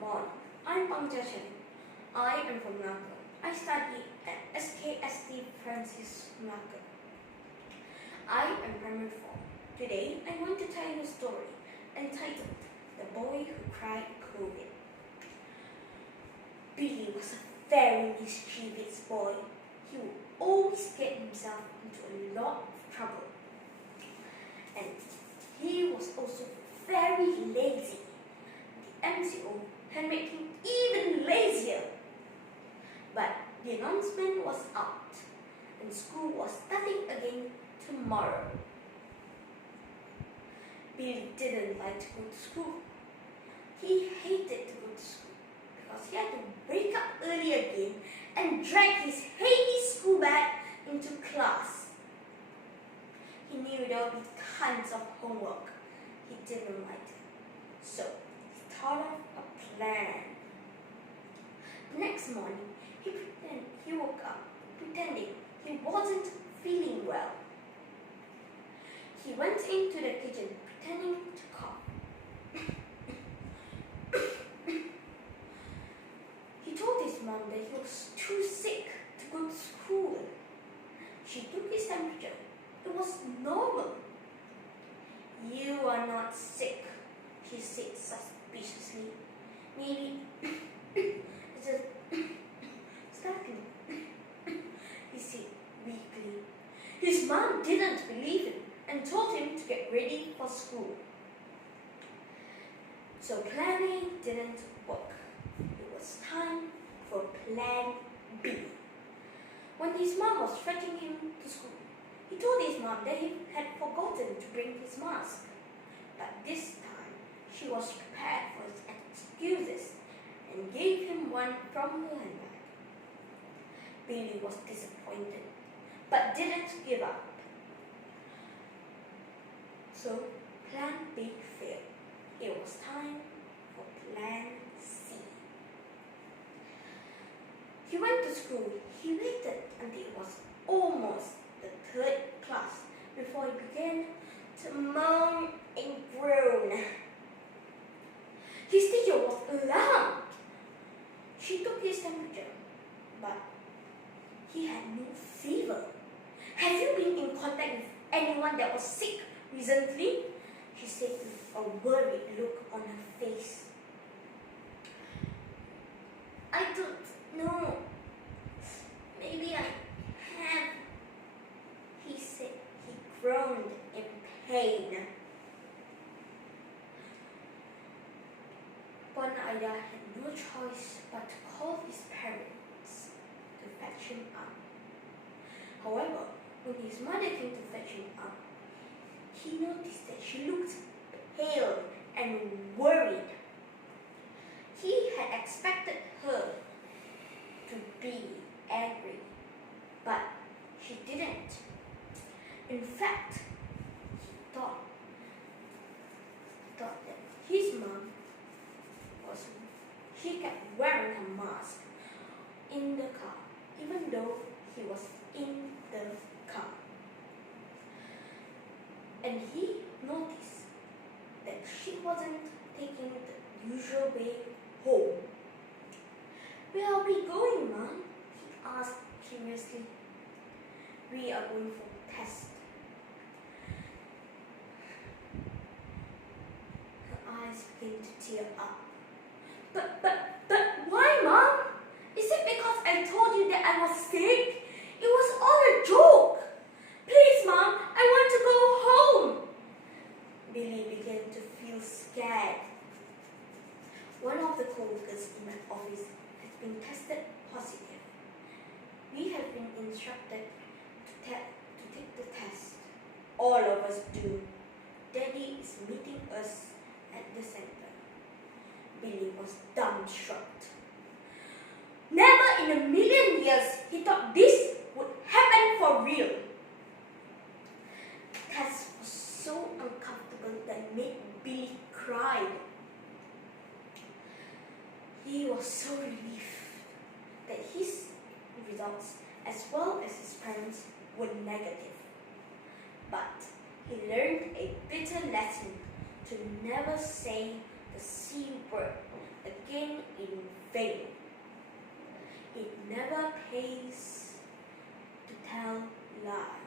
morning. I'm JIA CHEN. I am from Malacca. I study at SKST Francis Malacca. I am primary 4. Today, I want to tell you a story entitled The Boy Who Cried COVID. Billy was a very mischievous boy. He would always get himself into a lot of trouble. And he was also very lazy. The MCO had made him even lazier. But the announcement was out, and school was starting again tomorrow. Billy didn't like to go to school. He hated to go to school because he had to wake up early again and drag his heavy school bag into class. He knew there would be tons of homework. He didn't like it. So he thought of a plan. The next morning, he woke up pretending he wasn't feeling well. He went into the kitchen pretending to cough. He told his mom that he was too sick to go to school. She took his temperature. It was normal. "You are not sick," she said suspiciously. "Maybe it's just starting," he said weakly. His mom didn't believe him and told him to get ready for school. So plan A didn't work. It was time for plan B. When his mom was fetching him to school, he told his mom that he had forgotten to bring his mask. But this time, she was prepared for his excuses and gave him one from her handbag. Billy was disappointed, but didn't give up. So plan B failed. It was time for plan C. He went to school. He waited until it was almost the third class before he began to moan and groan. His teacher was alarmed. She took his temperature, but he had no fever. "Have you been in contact with anyone that was sick recently?" she said with a worried look on her face. "I don't know. Maybe I have," he said. He groaned in pain. Bon Ida had no choice but to call his parents to fetch him up. However, when his mother came to fetch him up, he noticed that she looked pale and worried. He had expected her to be angry, but she didn't. In fact, he thought that his mom she kept wearing her mask in the car, even though he was in the car. And he noticed that she wasn't taking the usual way home. "Where are we going, Mom?" he asked curiously. "We are going for a test." Her eyes began to tear up. But why, Mom? Is it because I told you that I was sick? It was all a joke. Please, Mom, I want to go home." Billy began to feel scared. "One of the co-workers in my office has been tested positive. We have been instructed to take the test. All of us do. Daddy is meeting us at the center." Billy was dumbstruck. Never in a million years he thought this would happen for real. The test was so uncomfortable that it made Billy cry. He was so relieved that his results, as well as his parents, were negative. But he learned a bitter lesson to never say the C word again. working in vain. It never pays to tell lies.